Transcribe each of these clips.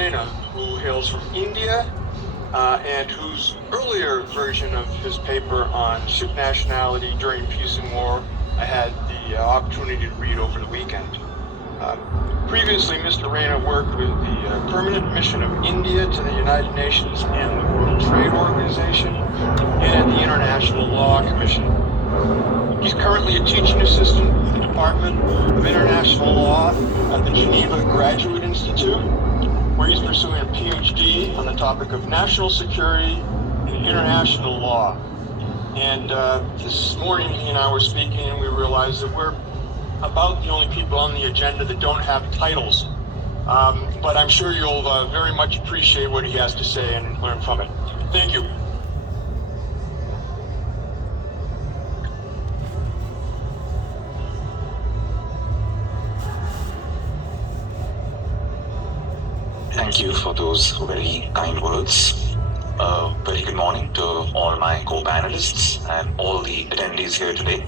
Rana, who hails from India, and whose earlier version of his paper on ship nationality during peace and war I had the opportunity to read over the weekend. Previously, Mr. Rana worked with the Permanent Mission of India to the United Nations and the World Trade Organization and the International Law Commission. He's currently a teaching assistant with the Department of International Law at the Geneva Graduate Institute, where he's pursuing a PhD on the topic of national security and international law. And this morning he and I were speaking and we realized that we're about the only people on the agenda that don't have titles. But I'm sure you'll very much appreciate what he has to say and learn from it. Thank you. Thank you for those very kind words. Very good morning to all my co-panelists and all the attendees here today.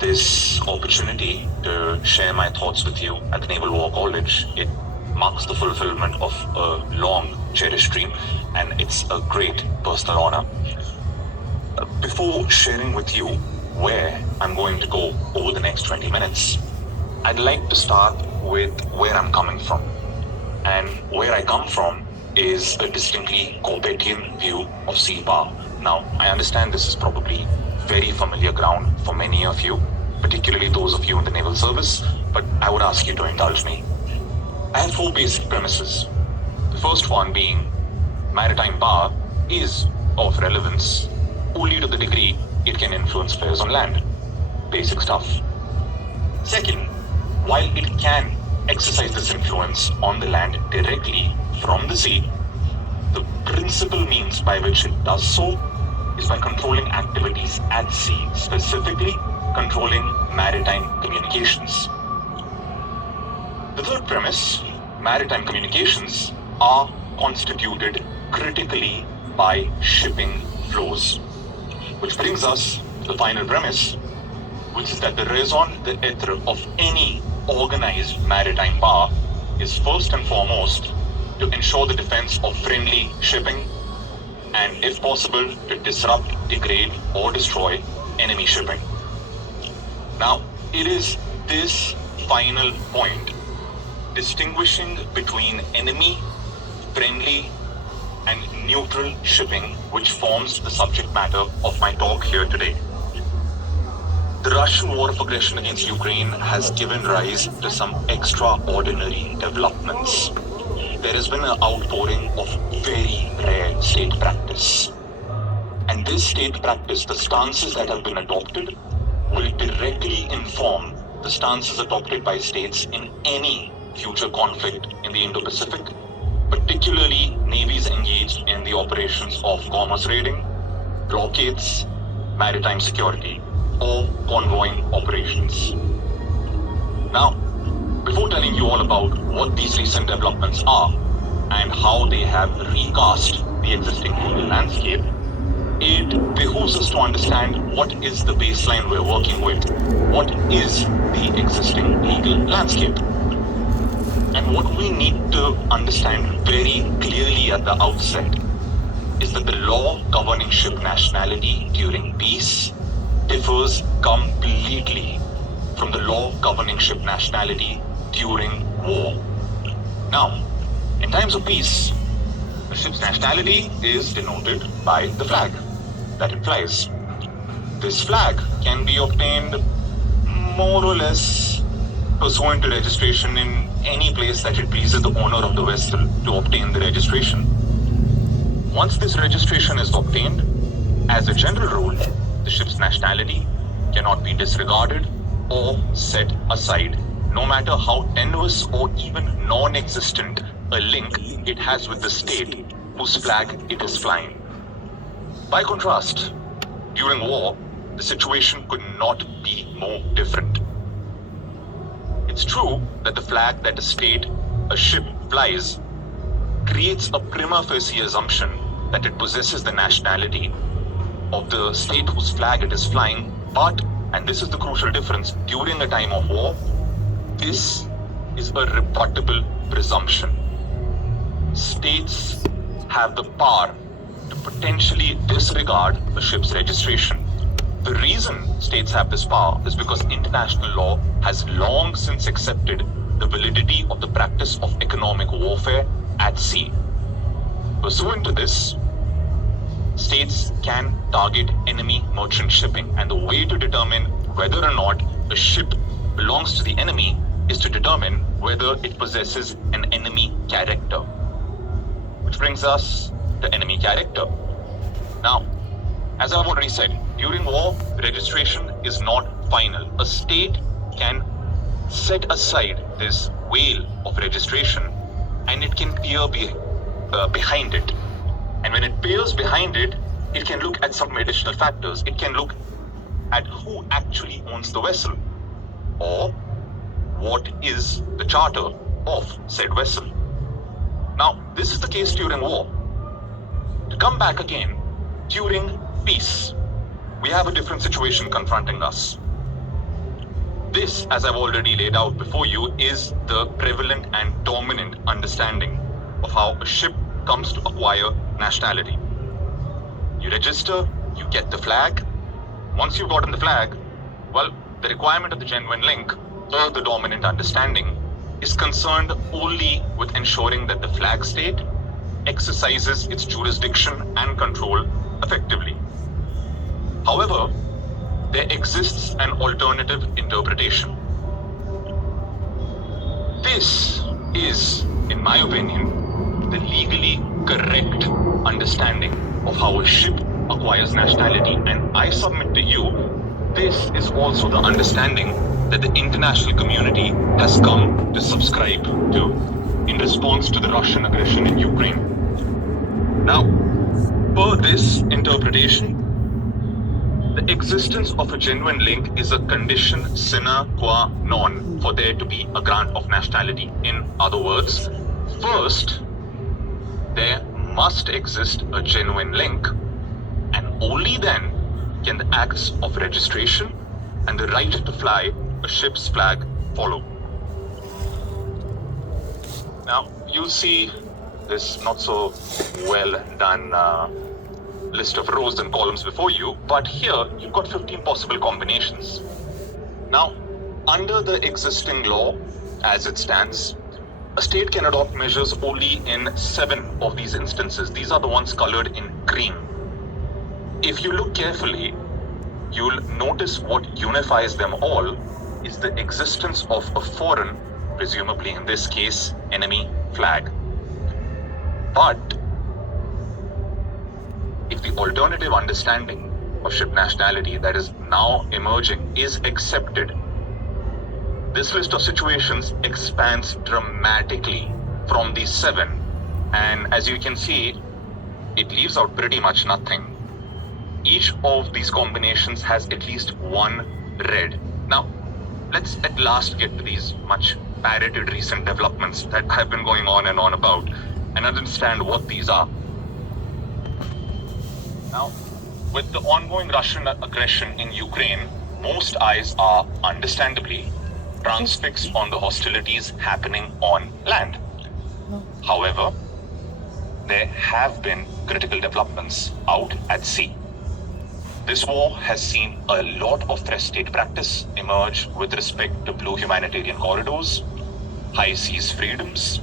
This opportunity to share my thoughts with you at the Naval War College, it marks the fulfillment of a long cherished dream, and it's a great personal honor. Before sharing with you where I'm going to go over the next 20 minutes, I'd like to start with where I'm coming from. And where I come from is a distinctly Corbettian view of sea power. Now, I understand this is probably very familiar ground for many of you, particularly those of you in the naval service, but I would ask you to indulge me. I have 4 basic premises. The first one being maritime power is of relevance only to the degree it can influence affairs on land. Basic stuff. Second, while it can exercise this influence on the land directly from the sea, the principal means by which it does so is by controlling activities at sea, specifically controlling maritime communications. The third premise, maritime communications are constituted critically by shipping flows, which brings us to the final premise, which is that the raison d'etre of any organized maritime power is first and foremost to ensure the defense of friendly shipping and, if possible, to disrupt, degrade, or destroy enemy shipping. Now, it is this final point, distinguishing between enemy, friendly, and neutral shipping, which forms the subject matter of my talk here today. The Russian war of aggression against Ukraine has given rise to some extraordinary developments. There has been an outpouring of very rare state practice. And this state practice, the stances that have been adopted, will directly inform the stances adopted by states in any future conflict in the Indo-Pacific, particularly navies engaged in the operations of commerce raiding, blockades, maritime security, or convoying operations. Now, before telling you all about what these recent developments are and how they have recast the existing legal landscape, it behooves us to understand what is the baseline we're working with, what is the existing legal landscape. And what we need to understand very clearly at the outset is that the law governing ship nationality during peace differs completely from the law governing ship nationality during war. Now, in times of peace, the ship's nationality is denoted by the flag that it flies. This flag can be obtained more or less pursuant to registration in any place that it pleases the owner of the vessel to obtain the registration. Once this registration is obtained, as a general rule, the ship's nationality cannot be disregarded or set aside, no matter how tenuous or even non-existent a link it has with the state whose flag it is flying. By contrast, during war, the situation could not be more different. It's true that the flag that a ship flies creates a prima facie assumption that it possesses the nationality of the state whose flag it is flying, but, and this is the crucial difference, during a time of war, this is a rebuttable presumption. states have the power to potentially disregard a ship's registration. The reason states have this power is because international law has long since accepted the validity of the practice of economic warfare at sea. Pursuant to this, states can target enemy merchant shipping, and the way to determine whether or not a ship belongs to the enemy is to determine whether it possesses an enemy character. Which brings us to enemy character. Now, as I've already said, during war, registration is not final. A state can set aside this veil of registration and it can peer behind it. And when it peers behind it, it can look at some additional factors. It can look at who actually owns the vessel or what is the charter of said vessel. Now, this is the case during war. To come back again, during peace, we have a different situation confronting us. This, as I've already laid out before you, is the prevalent and dominant understanding of how a ship comes to acquire nationality. You register, you get the flag. Once you've gotten the flag, well, the requirement of the genuine link, or the dominant understanding, is concerned only with ensuring that the flag state exercises its jurisdiction and control effectively. However, there exists an alternative interpretation. This is, in my opinion, the legally correct understanding of how a ship acquires nationality, and I submit to you, this is also the understanding that the international community has come to subscribe to in response to the Russian aggression in Ukraine. Now, per this interpretation, the existence of a genuine link is a condition sine qua non for there to be a grant of nationality. In other words, first, there must exist a genuine link, and only then can the acts of registration and the right to fly a ship's flag follow. Now, you'll see this not so well done list of rows and columns before you, but here you've got 15 possible combinations. Now, under the existing law as it stands, a state can adopt measures only in 7 of these instances. These are the ones colored in green. If you look carefully, you'll notice what unifies them all is the existence of a foreign, presumably in this case, enemy flag. But if the alternative understanding of ship nationality that is now emerging is accepted, this list of situations expands dramatically from these 7, and as you can see, it leaves out pretty much nothing. Each of these combinations has at least one red. Now, let's at last get to these much parroted recent developments that have been going on and on about and understand what these are. Now, with the ongoing Russian aggression in Ukraine, most eyes are understandably transfixed on the hostilities happening on land. However, there have been critical developments out at sea. This war has seen a lot of threat state practice emerge with respect to blue humanitarian corridors, high seas freedoms,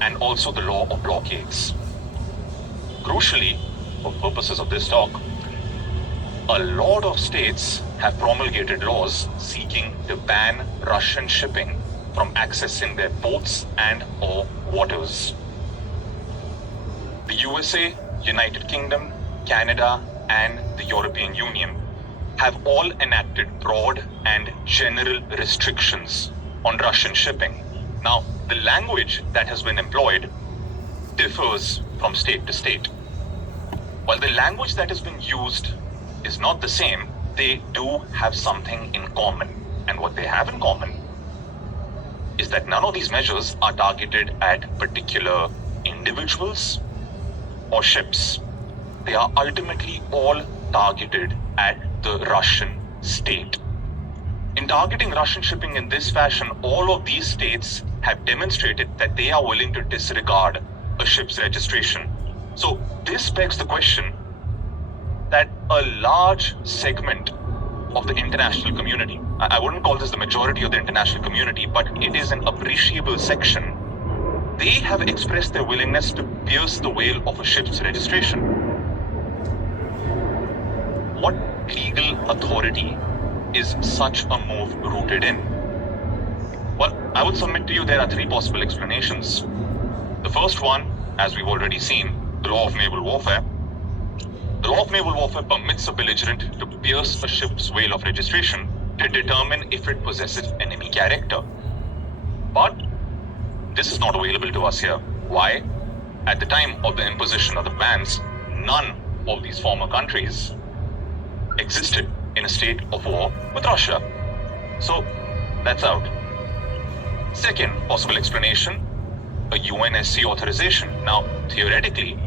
and also the law of blockades. Crucially, for purposes of this talk, a lot of states have promulgated laws seeking to ban Russian shipping from accessing their ports and or waters. The USA, United Kingdom, Canada, and the European Union have all enacted broad and general restrictions on Russian shipping. Now, the language that has been employed differs from state to state. While the language that has been used is not the same, they do have something in common. And what they have in common is that none of these measures are targeted at particular individuals or ships. They are ultimately all targeted at the Russian state. In targeting Russian shipping in this fashion, all of these states have demonstrated that they are willing to disregard a ship's registration. So this begs the question that a large segment of the international community, I wouldn't call this the majority of the international community, but it is an appreciable section, they have expressed their willingness to pierce the veil of a ship's registration. What legal authority is such a move rooted in? Well, I would submit to you there are three possible explanations. The first one, as we've already seen, the law of naval warfare. The law of naval warfare permits a belligerent to pierce a ship's veil of registration to determine if it possesses enemy character. But this is not available to us here. Why? At the time of the imposition of the bans, none of these former countries existed in a state of war with Russia. So that's out. Second possible explanation, a UNSC authorization. Now, theoretically,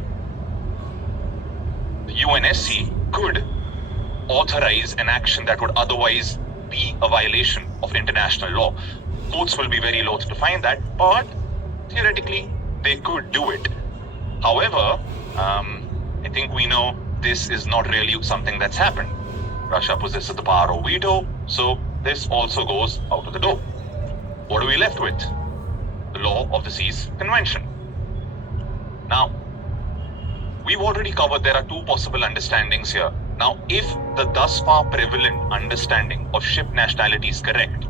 the UNSC could authorize an action that would otherwise be a violation of international law. Courts will be very loath to find that, but theoretically, they could do it. However, I think we know this is not really something that's happened. Russia possesses the power of veto, so this also goes out of the door. What are we left with? The Law of the Seas Convention. Now, we've already covered there are two possible understandings here. Now, if the thus far prevalent understanding of ship nationality is correct,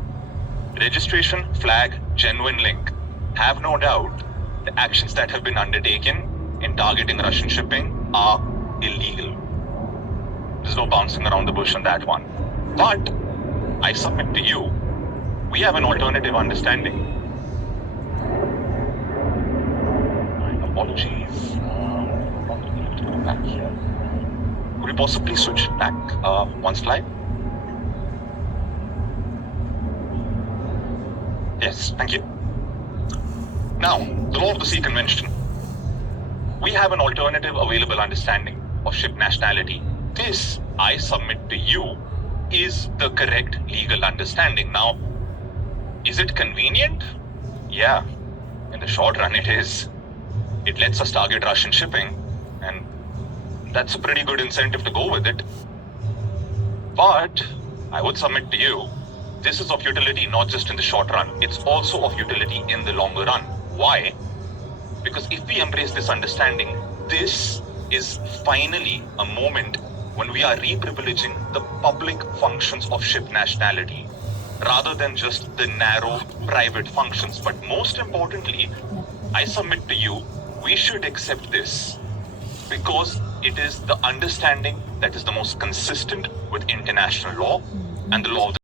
registration, flag, genuine link, have no doubt the actions that have been undertaken in targeting Russian shipping are illegal. There's no bouncing around the bush on that one. But I submit to you, we have an alternative understanding. My apologies. Back here. Could you possibly switch back one slide? Yes, thank you. Now, the Law of the Sea Convention. We have an alternative available understanding of ship nationality. This, I submit to you, is the correct legal understanding. Now, is it convenient? Yeah, in the short run it is. It lets us target Russian shipping, and that's a pretty good incentive to go with it. But I would submit to you, this is of utility not just in the short run, it's also of utility in the longer run. Why? Because if we embrace this understanding, this is finally a moment when we are re-privileging the public functions of ship nationality rather than just the narrow private functions. But most importantly, I submit to you, we should accept this because it is the understanding that is the most consistent with international law and the law of the